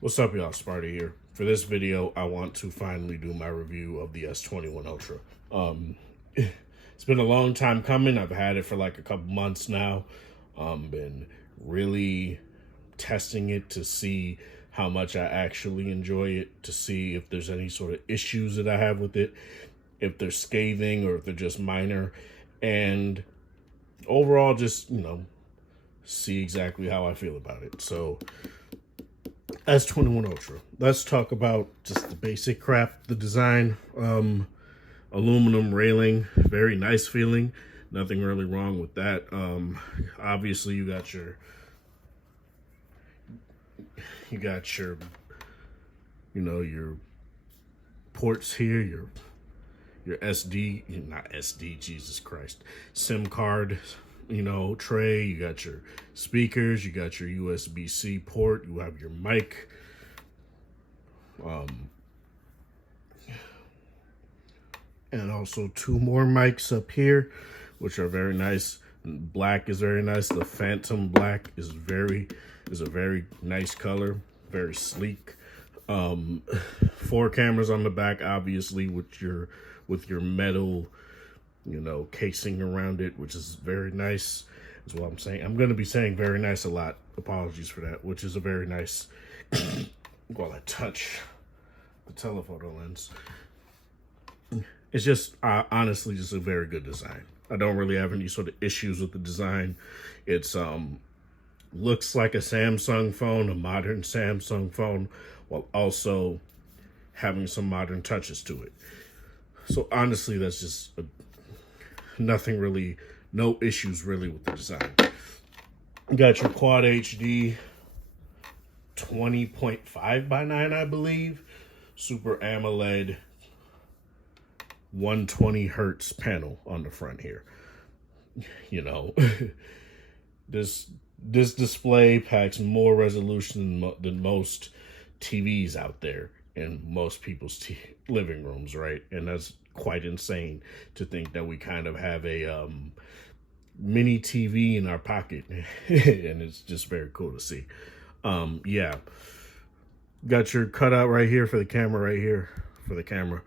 What's up, y'all? Sparty here. For this video, I want to finally do my review of the S21 Ultra. It's been a long time coming. I've had it for like a couple months now. Been really testing it to see how much I actually enjoy it, to see if there's any sort of issues that I have with it, if they're scathing or if they're just minor, and overall just, see exactly how I feel about it. So S21 Ultra. Let's talk about just the basic crap. The design, aluminum railing, very nice feeling. Nothing really wrong with that. Obviously, you got your, your ports here, your SD, not SD, Jesus Christ, SIM card, tray. You got your speakers, you got your USB-C port, you have your mic. And also two more mics up here, which are very nice. Black is very nice. The Phantom Black is a very nice color, very sleek. 4 cameras on the back, obviously, with your metal, casing around it, which is very nice, is what I'm saying. I'm going to be saying very nice a lot. Apologies for that, which is a very nice, while I touch the telephoto lens. It's just, honestly, just a very good design. I don't really have any sort of issues with the design. It's, looks like a Samsung phone, a modern Samsung phone, while also having some modern touches to it. So honestly, that's just no issues really with the design. You got your Quad HD 20.5 by 9, I believe. Super AMOLED 120 hertz panel on the front here. This display packs more resolution than most TVs out there in most people's living rooms, right? And that's quite insane to think that we kind of have a mini TV in our pocket, and it's just very cool to see. Yeah, got your cutout right here for the camera, right here for the camera.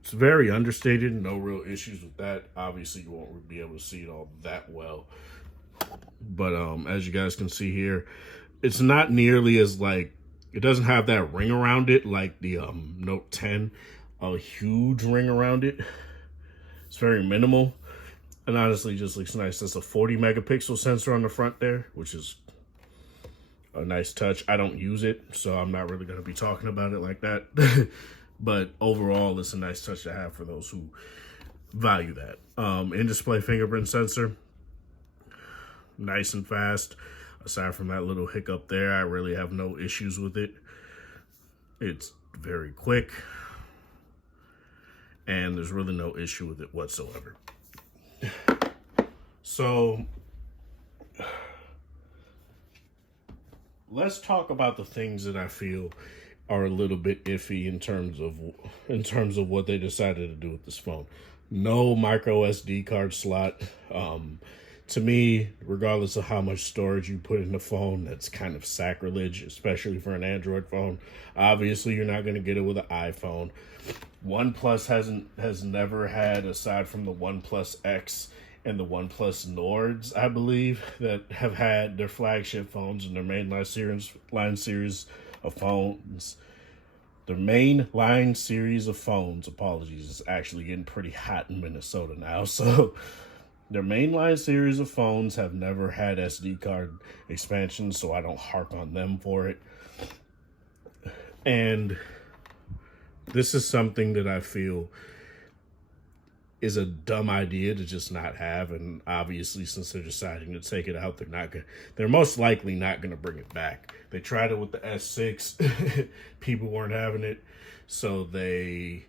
It's very understated, no real issues with that. Obviously, you won't be able to see it all that well, but as you guys can see here, it's not nearly as it doesn't have that ring around it like the Note 10, a huge ring around it. It's very minimal, and honestly just looks nice. That's a 40 megapixel sensor on the front there, which is a nice touch. I don't use it, so I'm not really going to be talking about it like that. But overall, it's a nice touch to have for those who value that. In-display fingerprint sensor, nice and fast. Aside from that little hiccup there, I really have no issues with it. It's very quick, and there's really no issue with it whatsoever. So let's talk about the things that I feel are a little bit iffy in terms of what they decided to do with this phone. No micro SD card slot. To me, regardless of how much storage you put in the phone, that's kind of sacrilege, especially for an Android phone. Obviously, you're not going to get it with an iPhone. OnePlus has never had, aside from the OnePlus X and the OnePlus Nords, I believe, that have had their flagship phones and their mainline series of phones. The main line series of phones, apologies, is actually getting pretty hot in Minnesota now. So their mainline series of phones have never had SD card expansion, so I don't harp on them for it. And this is something that I feel is a dumb idea to just not have, and obviously since they're deciding to take it out, they're most likely not gonna bring it back. They tried it with the S6, people weren't having it, so they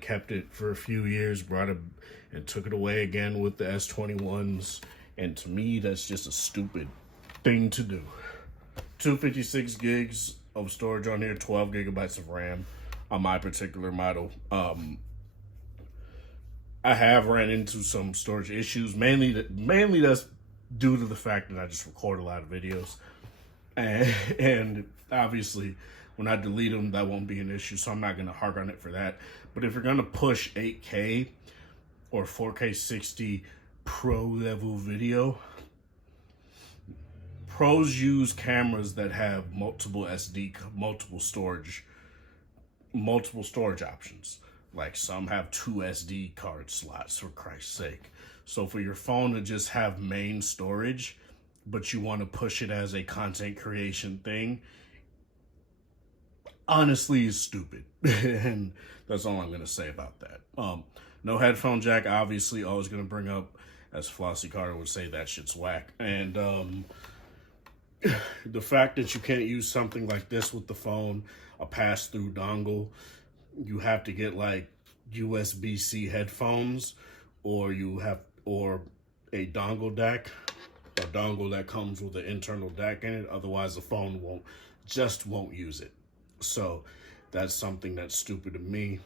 kept it for a few years, brought it and took it away again with the S21s, and to me that's just a stupid thing to do. 256 gigs of storage on here, 12 gigabytes of RAM on my particular model. I have ran into some storage issues, mainly that's due to the fact that I just record a lot of videos. And obviously, when I delete them, that won't be an issue, so I'm not going to harp on it for that. But if you're going to push 8K or 4K 60 pro level video, pros use cameras that have multiple storage options. Like some have 2 SD card slots, for Christ's sake. So for your phone to just have main storage, but you want to push it as a content creation thing, honestly is stupid. And that's all I'm going to say about that. No headphone jack, obviously, always going to bring up, as Flossie Carter would say, that shit's whack. And the fact that you can't use something like this with the phone, a pass-through dongle, you have to get like USB-C headphones, or a dongle DAC, a dongle that comes with an internal DAC in it. Otherwise, the phone won't use it. So that's something that's stupid to me.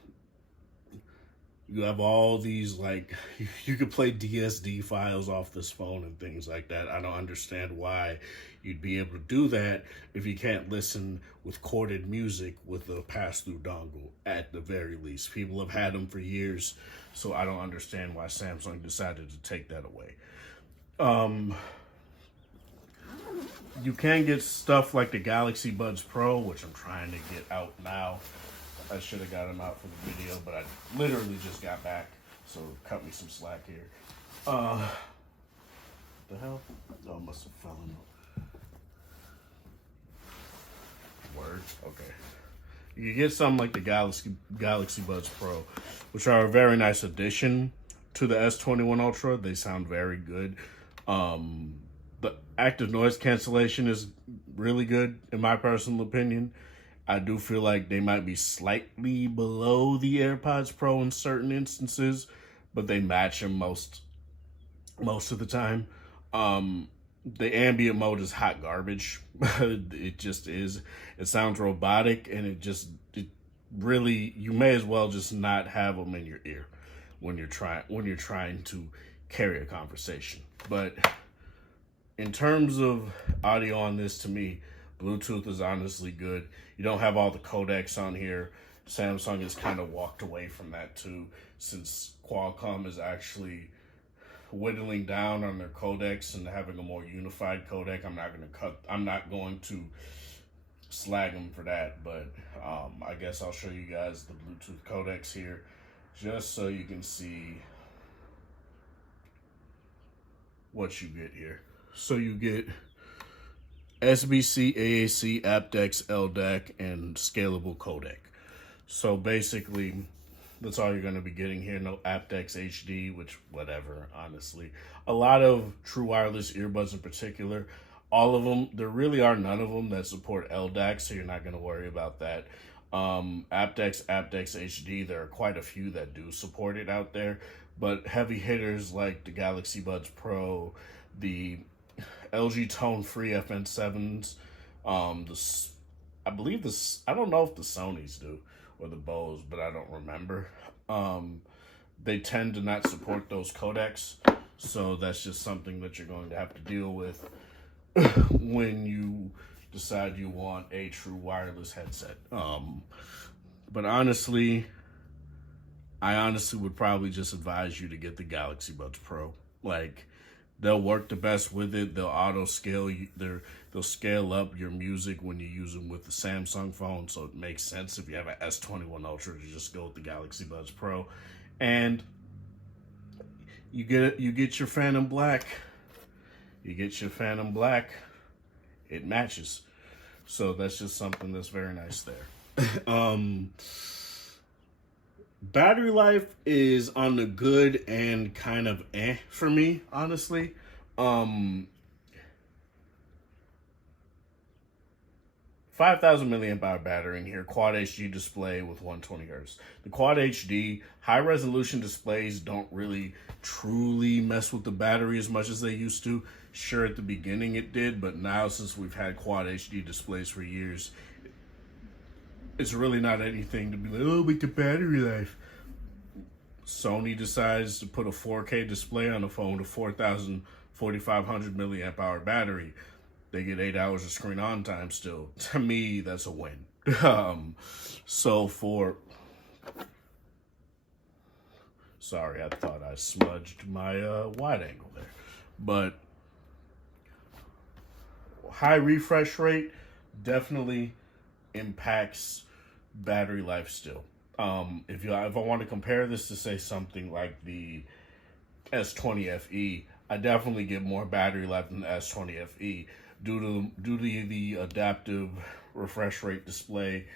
You have all these, like, you could play DSD files off this phone and things like that. I don't understand why you'd be able to do that if you can't listen with corded music with a pass-through dongle, at the very least. People have had them for years, so I don't understand why Samsung decided to take that away. You can get stuff like the Galaxy Buds Pro, which I'm trying to get out now. I should have got them out for the video, but I literally just got back, so cut me some slack here. What the hell? Oh, I must have fallen. Word? Okay. You get something like the Galaxy Buds Pro, which are a very nice addition to the S21 Ultra. They sound very good. The active noise cancellation is really good, in my personal opinion. I do feel like they might be slightly below the AirPods Pro in certain instances, but they match them most of the time. The ambient mode is hot garbage. It just is. It sounds robotic, and it really, you may as well just not have them in your ear when you're trying to carry a conversation. But in terms of audio on this, to me, Bluetooth is honestly good. You don't have all the codecs on here. Samsung has kind of walked away from that too, since Qualcomm is actually whittling down on their codecs and having a more unified codec. I'm not going to slag them for that, but I guess I'll show you guys the Bluetooth codecs here, just so you can see what you get here. So you get SBC, AAC, aptX, LDAC, and scalable codec. So basically, that's all you're going to be getting here. No aptX HD, which, whatever, honestly. A lot of true wireless earbuds in particular, all of them, there really are none of them that support LDAC, so you're not going to worry about that. aptX HD, there are quite a few that do support it out there, but heavy hitters like the Galaxy Buds Pro, the LG Tone Free FN7s, I believe this, I don't know if the Sonys do or the Bose, but I don't remember. They tend to not support those codecs, so that's just something that you're going to have to deal with when you decide you want a true wireless headset. But honestly, I honestly would probably just advise you to get the Galaxy Buds Pro. Like, they'll work the best with it. They'll auto scale you. They'll scale up your music when you use them with the Samsung phone. So it makes sense if you have an S21 Ultra to just go with the Galaxy Buds Pro, and you get your Phantom Black. You get your Phantom Black. It matches. So that's just something that's very nice there. Battery life is on the good and kind of for me, honestly. 5,000 milliamp hour battery in here, Quad HD display with 120 hertz. The Quad HD high resolution displays don't really truly mess with the battery as much as they used to. Sure, at the beginning it did, but now since we've had Quad HD displays for years, it's really not anything to be like, oh, but the battery life. Sony decides to put a 4K display on the phone with a 4,500 milliamp hour battery. They get 8 hours of screen on time still. To me, that's a win. So for... Sorry, I thought I smudged my wide angle there. But high refresh rate definitely impacts battery life still. If I want to compare this to, say, something like the S20 FE, I definitely get more battery life than the S20 FE due to the adaptive refresh rate display,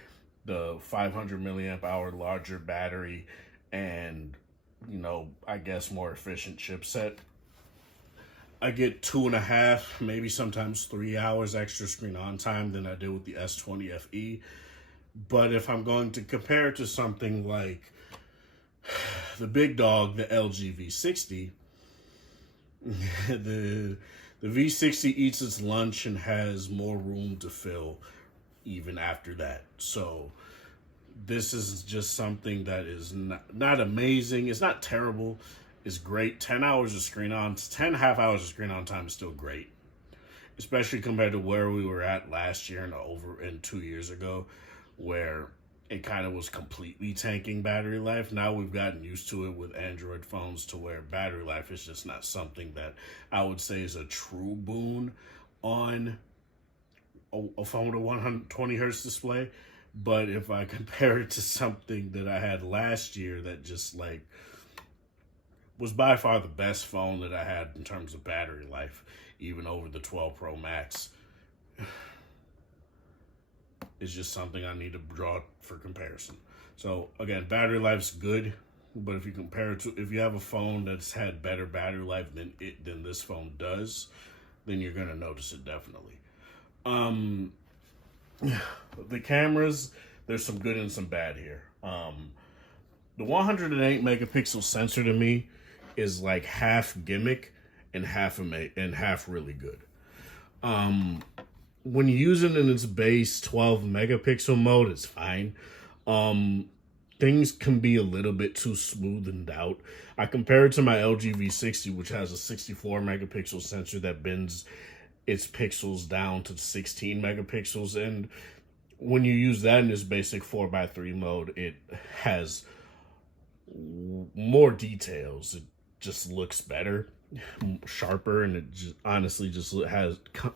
the 500 milliamp hour larger battery, and I guess more efficient chipset. I get 2.5, maybe sometimes 3 hours extra screen on time than I did with the S20 FE. But if I'm going to compare it to something like the big dog, the LG V60, the V60 eats its lunch and has more room to fill even after that. So this is just something that is not amazing. It's not terrible. It's great. 10 hours of screen on, 10.5 hours of screen on time is still great, especially compared to where we were at last year and 2 years ago, where it kind of was completely tanking battery life. Now we've gotten used to it with Android phones to where battery life is just not something that I would say is a true boon on a phone with a 120 hertz display. But if I compare it to something that I had last year that just was by far the best phone that I had in terms of battery life, even over the 12 Pro Max, is just something I need to draw for comparison. So again, battery life's good, but if you compare it to, if you have a phone that's had better battery life than this phone does, then you're gonna notice it definitely. The cameras, there's some good and some bad here. The 108 megapixel sensor to me is like half gimmick and half really good. When you use it in its base 12 megapixel mode, it's fine. Things can be a little bit too smoothened out. I compare it to my LG V60, which has a 64 megapixel sensor that bends its pixels down to 16 megapixels. And when you use that in this basic 4x3 mode, it has more details. It just looks better, sharper, and it just honestly just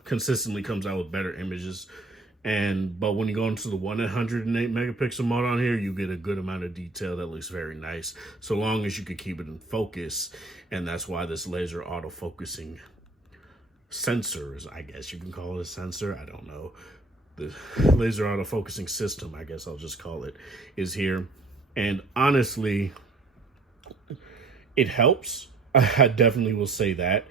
consistently comes out with better images. But when you go into the 108 megapixel mode on here, you get a good amount of detail that looks very nice, so long as you can keep it in focus. And that's why this laser autofocusing sensor, I guess you can call it a sensor, I don't know, the laser autofocusing system, I guess I'll just call it, is here. And honestly, it helps. I definitely will say that.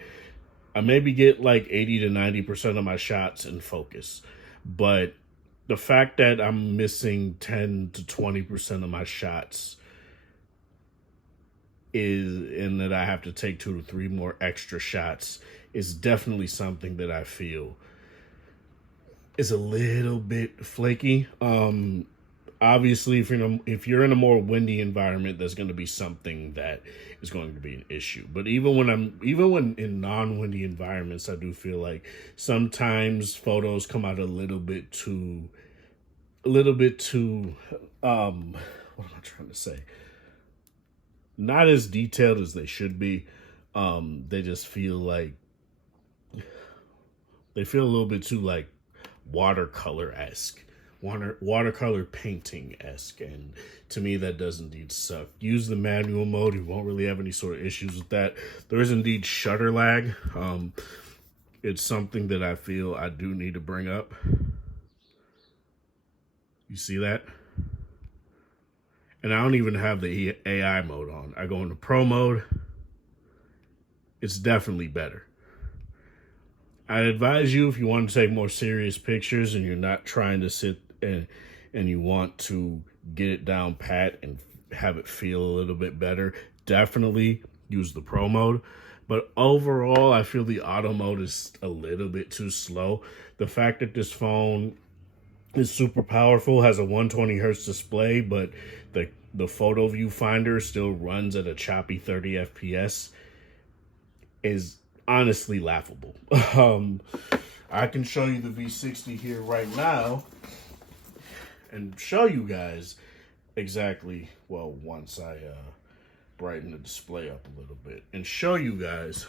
I maybe get like 80 to 90% of my shots in focus, but the fact that I'm missing 10 to 20% of my shots and that I have to take 2 to 3 more extra shots is definitely something that I feel is a little bit flaky. Obviously, if you're in a more windy environment, there's going to be something that is going to be an issue. But even when in non-windy environments, I do feel like sometimes photos come out a little bit too. What am I trying to say? Not as detailed as they should be. They just feel like a little bit too like watercolor-esque. Watercolor painting-esque, and to me that does indeed suck. Use the manual mode, you won't really have any sort of issues with that. There is indeed shutter lag. It's something that I feel I do need to bring up. You see that? And I don't even have the AI mode on. I go into Pro mode. It's definitely better. I advise you, if you want to take more serious pictures and you're not trying to sit and you want to get it down pat and have it feel a little bit better, definitely use the Pro mode. But overall, I feel the auto mode is a little bit too slow. The fact that this phone is super powerful, has a 120 hertz display, but the photo viewfinder still runs at a choppy 30 FPS is honestly laughable. I can show you the V60 here right now and show you guys exactly, well, once I brighten the display up a little bit and show you guys.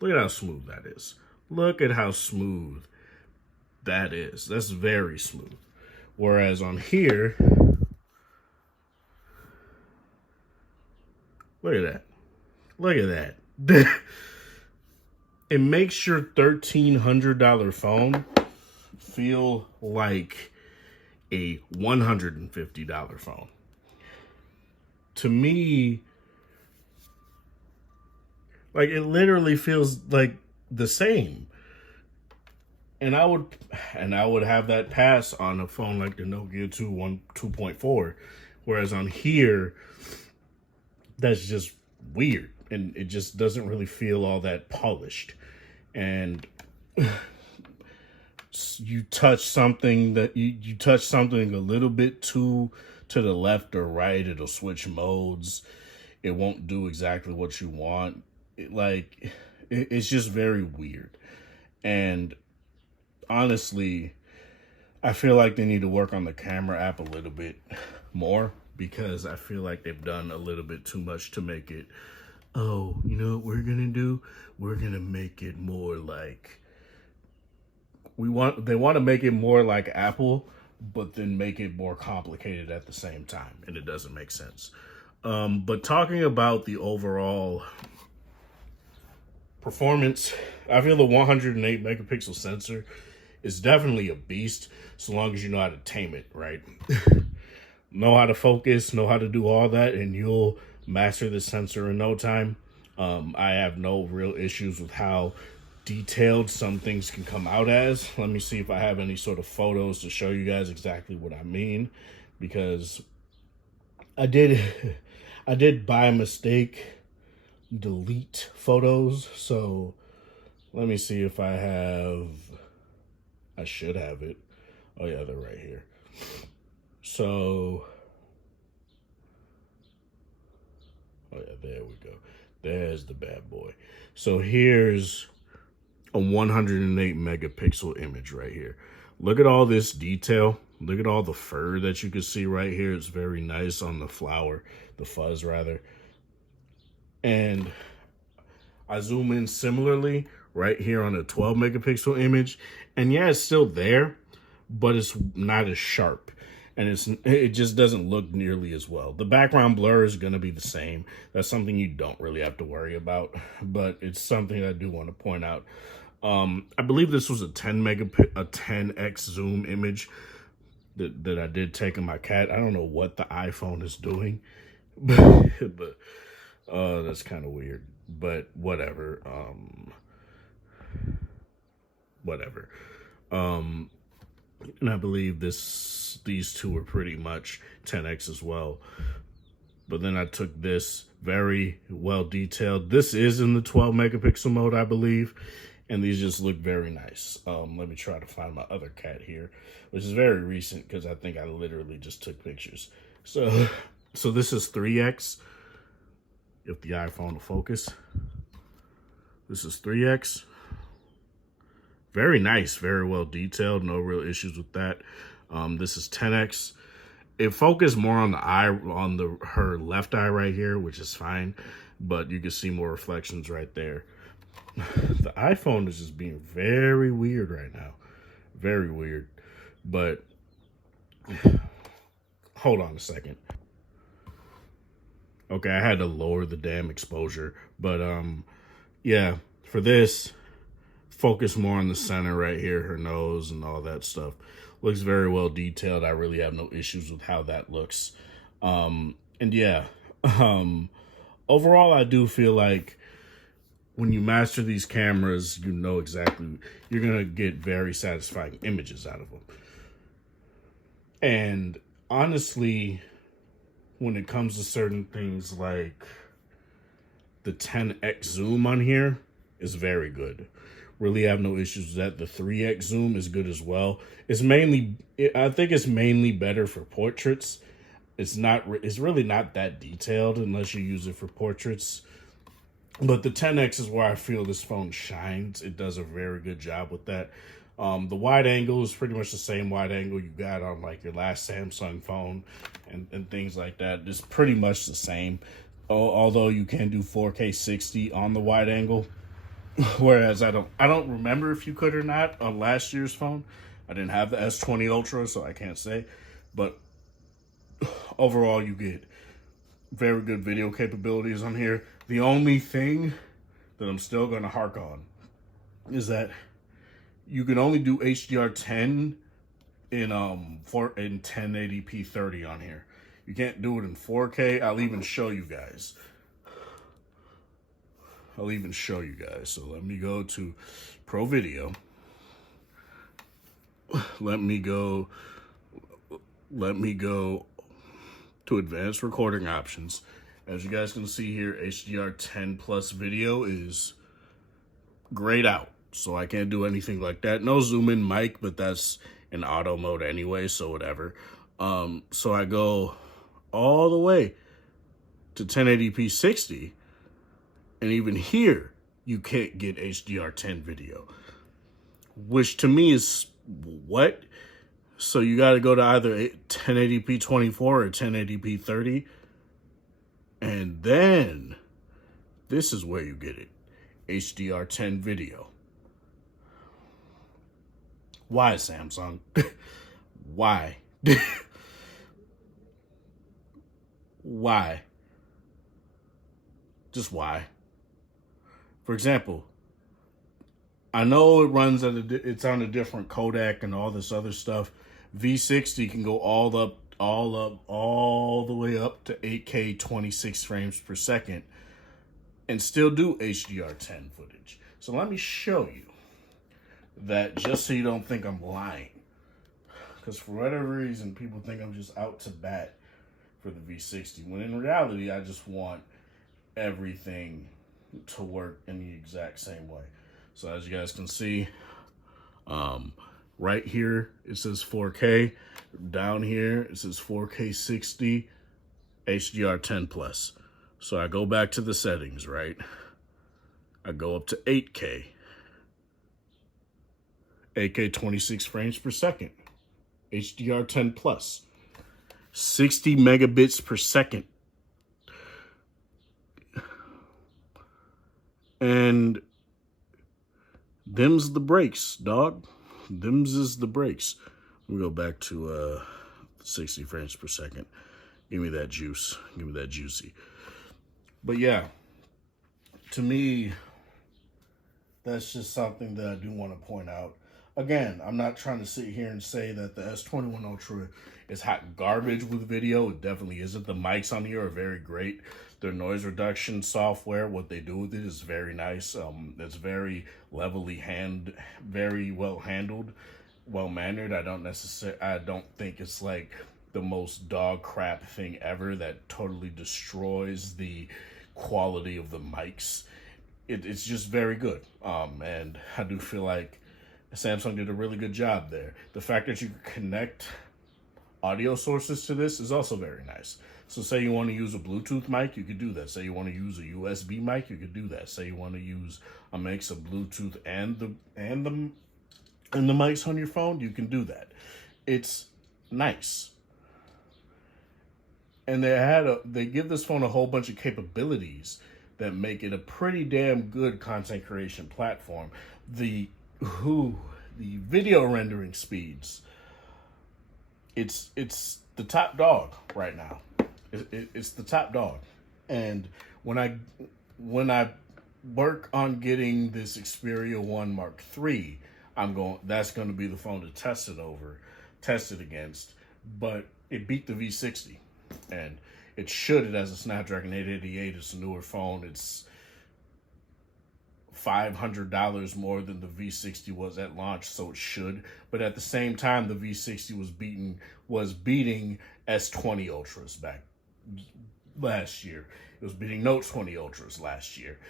Look at how smooth that is. Look at how smooth that is. That's very smooth. Whereas on here, look at that. Look at that. It makes your $1,300 phone feel like a $150 phone. To me, like, it literally feels like the same. And I would have that pass on a phone like the Nokia 2.4. Whereas on here, that's just weird. And it just doesn't really feel all that polished. And you touch something that you touch something a little bit to the left or right, it'll switch modes. It won't do exactly what you want. It's just very weird. And honestly, I feel like they need to work on the camera app a little bit more, because I feel like they've done a little bit too much to make it, oh, you know what we're gonna do? We're gonna make it more like they want to make it more like Apple, but then make it more complicated at the same time, and it doesn't make sense. But talking about the overall performance, I feel the 108 megapixel sensor is definitely a beast, so long as you know how to tame it, right? Know how to focus, know how to do all that, and you'll master the sensor in no time. I have no real issues with how detailed some things can come out as. Let me see if I have any sort of photos to show you guys exactly what I mean, because I did by mistake delete photos. So let me see if I should have it. Oh yeah, they're right here. So, oh yeah, there we go. There's the bad boy. So here's a 108 megapixel image right here. Look at all this detail. Look at all the fur that you can see right here. It's very nice on the fuzz rather. And I zoom in similarly right here on a 12 megapixel image. And yeah, it's still there, but it's not as sharp. And it just doesn't look nearly as well. The background blur is going to be the same. That's something you don't really have to worry about, but it's something I do want to point out. I believe this was a 10x zoom image that I did take of my cat. I don't know what the iPhone is doing, but that's kind of weird. But whatever. Whatever. And I believe these two are pretty much 10x as well. But then I took this very well detailed. This is in the 12 megapixel mode, I believe. And these just look very nice. Let me try to find my other cat here, which is very recent because I think I literally just took pictures. So this is 3x. If the iPhone will focus. This is 3x. Very nice, very well detailed. No real issues with that. This is 10x. It focused more on the eye, on her left eye right here, which is fine, but you can see more reflections right there. The iPhone is just being very weird right now. Very weird. But hold on a second. Okay, I had to lower the damn exposure. But yeah, for this, focus more on the center right here, her nose and all that stuff. Looks very well detailed. I really have no issues with how that looks. And yeah, overall, I do feel like when you master these cameras, you know exactly, you're going to get very satisfying images out of them. And honestly, when it comes to certain things like the 10x zoom on here is very good. Really have no issues with that. The 3x zoom is good as well. I think it's mainly better for portraits. It's really not that detailed unless you use it for portraits. But the 10X is where I feel this phone shines. It does a very good job with that. The wide angle is pretty much the same wide angle you got on like your last Samsung phone and things like that. It's pretty much the same. Although you can do 4K 60 on the wide angle. Whereas I don't remember if you could or not on last year's phone. I didn't have the S20 Ultra, so I can't say. But overall, you get very good video capabilities on here. The only thing that I'm still going to hark on is that you can only do HDR10 in 1080p 30 on here. You can't do it in 4K. I'll even show you guys. So let me go to Pro Video. Let me go to advanced recording options. As you guys can see here, HDR10 plus video is grayed out. So I can't do anything like that. No zoom in mic, but that's in auto mode anyway, so whatever. So I go all the way to 1080p 60. And even here, you can't get HDR10 video. Which to me is what? So you got to go to either 1080p 24 or 1080p 30. And then, this is where you get it. HDR10 video. Why, Samsung? Why? Why? Just why? For example, I know it runs at it's on a different codec and all this other stuff. V60 can go all the way up to 8K 26 frames per second and still do HDR10 footage. So let me show you that, just so you don't think I'm lying. Because for whatever reason, people think I'm just out to bat for the V60, when in reality, I just want everything to work in the exact same way. So as you guys can see, right here, it says 4K. Down here, it says 4K 60, HDR10 plus. So I go back to the settings, right? I go up to 8K. 8K 26 frames per second. HDR10 plus. 60 megabits per second. And them's the breaks, dog. Them's is the breaks. We go back to 60 frames per second. Give me that juice. Give me that juicy. But yeah, to me, that's just something that I do want to point out. Again, I'm not trying to sit here and say that the S21 Ultra is hot garbage with video. It definitely isn't. The mics on here are very great. Their noise reduction software, what they do with it is very nice. It's very very well handled, well mannered. I don't think it's like the most dog crap thing ever that totally destroys the quality of the mics. It's just very good. And I do feel like Samsung did a really good job there. The fact that you can connect audio sources to this is also very nice. So say you want to use a Bluetooth mic, you could do that. Say you want to use a USB mic, you could do that. Say you want to use a mix of Bluetooth and the mics on your phone, you can do that. It's nice. And they give this phone a whole bunch of capabilities that make it a pretty damn good content creation platform. The video rendering speeds, it's the top dog right now. It's the top dog. And when I work on getting this Xperia 1 Mark III, that's going to be the phone to test it against. But it beat the V60, and it has a Snapdragon 888. It's a newer phone. It's $500 more than the V60 was at launch, so it should. But at the same time, the V60 was beating S20 Ultras back last year. It was beating Note 20 Ultras last year.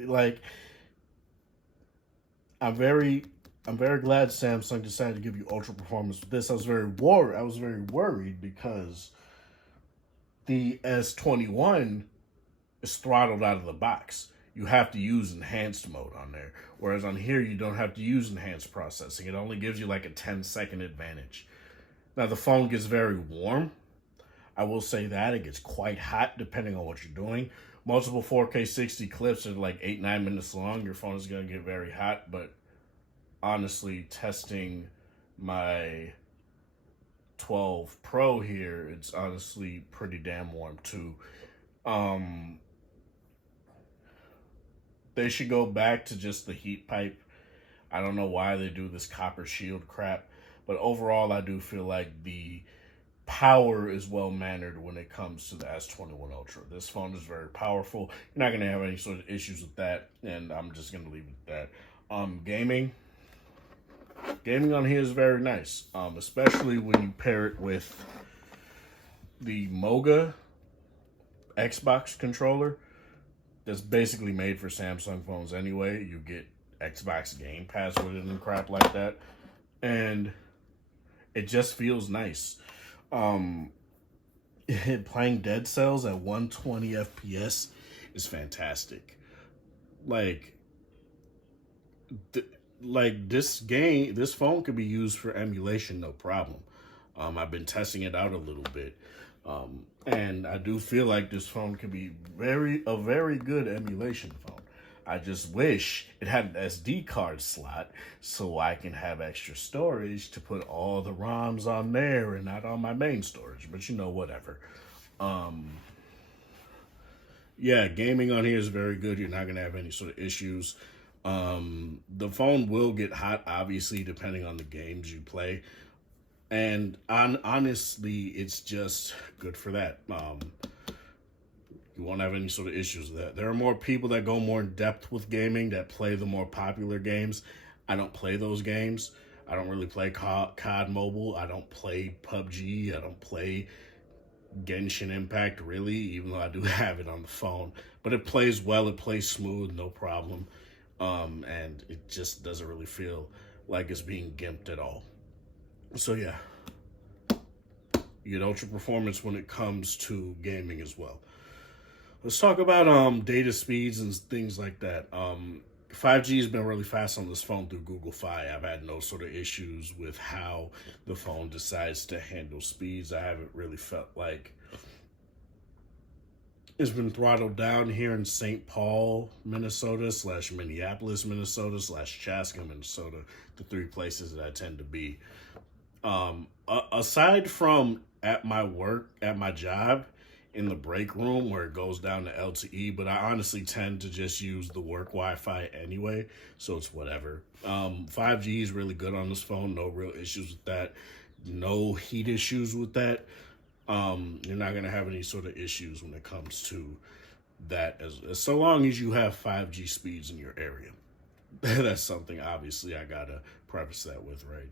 Like, I'm very glad Samsung decided to give you ultra performance with this. I was very worried because the S21 it's throttled out of the box. You have to use enhanced mode on there. Whereas on here, you don't have to use enhanced processing. It only gives you like a 10-second advantage. Now, the phone gets very warm. I will say that. It gets quite hot depending on what you're doing. Multiple 4K 60 clips are like 8-9 minutes long. Your phone is going to get very hot. But honestly, testing my 12 Pro here, it's honestly pretty damn warm too. They should go back to just the heat pipe. I don't know why they do this copper shield crap, but overall I do feel like the power is well mannered when it comes to the S21 Ultra. This phone is very powerful. You're not gonna have any sort of issues with that, and I'm just gonna leave it at that. Gaming on here is very nice, especially when you pair it with the Moga Xbox controller. That's basically made for Samsung phones anyway. You get Xbox Game Pass with it and crap like that, and it just feels nice. Playing Dead Cells at 120 FPS is fantastic. Like, this phone could be used for emulation, no problem. I've been testing it out a little bit. And I do feel like this phone could be a very good emulation phone. I just wish it had an SD card slot so I can have extra storage to put all the ROMs on there and not on my main storage. But whatever. Yeah, gaming on here is very good. You're not going to have any sort of issues. The phone will get hot, obviously, depending on the games you play. And honestly, it's just good for that. You won't have any sort of issues with that. There are more people that go more in depth with gaming, that play the more popular games. I don't play those games. I don't really play COD Mobile. I don't play PUBG. I don't play Genshin Impact, really, even though I do have it on the phone. But it plays well. It plays smooth, no problem. And it just doesn't really feel like it's being gimped at all. So yeah, you get ultra performance when it comes to gaming as well. Let's talk about data speeds and things like that. 5G has been really fast on this phone through Google Fi. I've had no sort of issues with how the phone decides to handle speeds. I haven't really felt like it's been throttled down here in St. Paul, Minnesota / Minneapolis, Minnesota / Chaska, Minnesota, the three places that I tend to be. Aside from at my work, at my job, in the break room where it goes down to LTE, but I honestly tend to just use the work Wi-Fi anyway, so it's whatever. 5G is really good on this phone. No real issues with that. No heat issues with that. You're not going to have any sort of issues when it comes to that, as so long as you have 5G speeds in your area. That's something, obviously, I got to preface that with, right?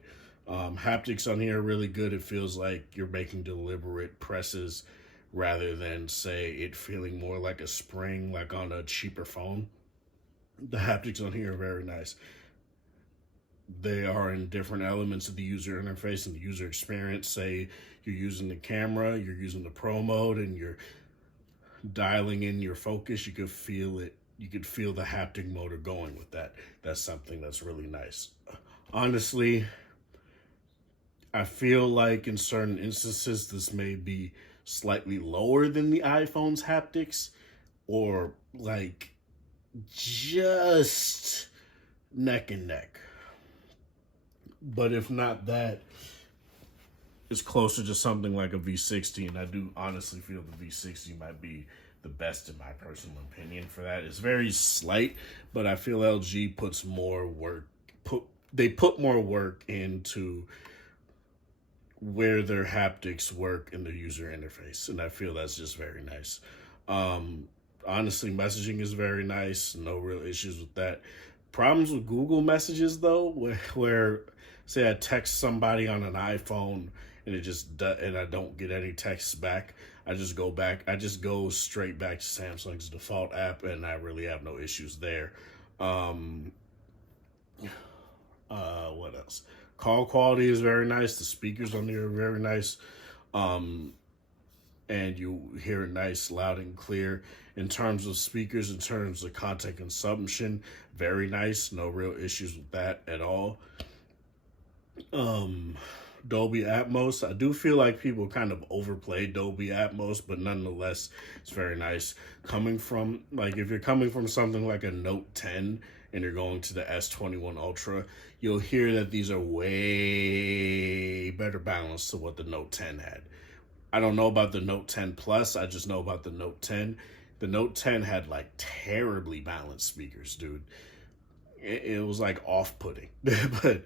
Haptics on here are really good. It feels like you're making deliberate presses rather than, say, it feeling more like a spring, like on a cheaper phone. The haptics on here are very nice. They are in different elements of the user interface and the user experience. Say you're using the camera, you're using the Pro mode, and you're dialing in your focus, you could feel it. You could feel the haptic motor going with that. That's something that's really nice. Honestly, I feel like in certain instances, this may be slightly lower than the iPhone's haptics, or like just neck and neck. But if not that, it's closer to something like a V60, and I do honestly feel the V60 might be the best in my personal opinion for that. It's very slight, but I feel LG puts more work, they put more work into where their haptics work in the user interface, and I feel that's just very nice. Honestly, messaging is very nice. No real issues with that. Problems with Google Messages, though, where say I text somebody on an iPhone and I don't get any texts back, I just go straight back to Samsung's default app, and I really have no issues there. What else? Call quality is very nice. The speakers on there are very nice. and you hear it nice, loud, and clear. In terms of speakers, in terms of content consumption, very nice. No real issues with that at all. Um, Dolby Atmos, I do feel like people kind of overplay Dolby Atmos, but nonetheless, it's very nice. Coming from, like, if you're coming from something like a Note 10 and you're going to the S21 Ultra, you'll hear that these are way better balanced to what the Note 10 had. I don't know about the Note 10 Plus. I just know about the Note 10. The Note 10 had like terribly balanced speakers, dude. It was like off-putting, but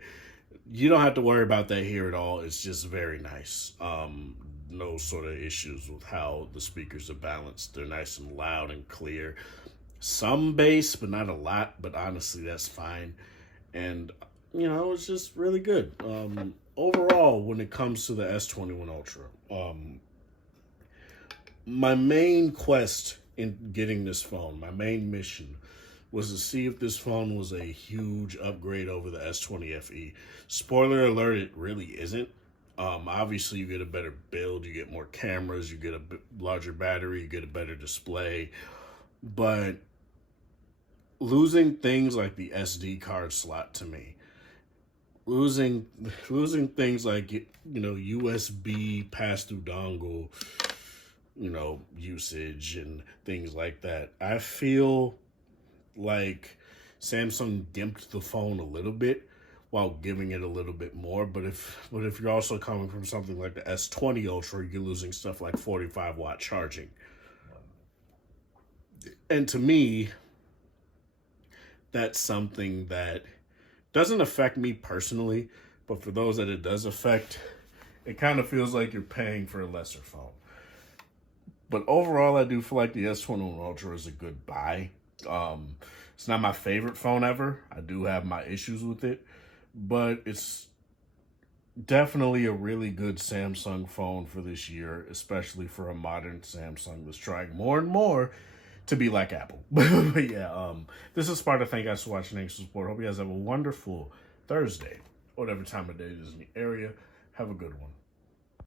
you don't have to worry about that here at all. It's just very nice. No sort of issues with how the speakers are balanced. They're nice and loud and clear. Some bass, but not a lot. But honestly, that's fine. And it's just really good. Overall, when it comes to the S21 Ultra, my main quest in getting this phone, my main mission, was to see if this phone was a huge upgrade over the S20 FE. Spoiler alert, it really isn't. Obviously, you get a better build, you get more cameras, you get a larger battery, you get a better display. But losing things like the SD card slot to me, losing things like USB pass-through dongle, usage and things like that, I feel like Samsung gimped the phone a little bit while giving it a little bit more. But if you're also coming from something like the S20 Ultra, you're losing stuff like 45-watt charging. And to me, that's something that doesn't affect me personally, but for those that it does affect, it kind of feels like you're paying for a lesser phone. But overall, I do feel like the S21 Ultra is a good buy. It's not my favorite phone ever. I do have my issues with it, but it's definitely a really good Samsung phone for this year, especially for a modern Samsung that's trying more and more to be like Apple. But yeah, this is Sparta. Thank you guys for watching. Thanks for support. Hope you guys have a wonderful Thursday, whatever time of day it is in the area. Have a good one.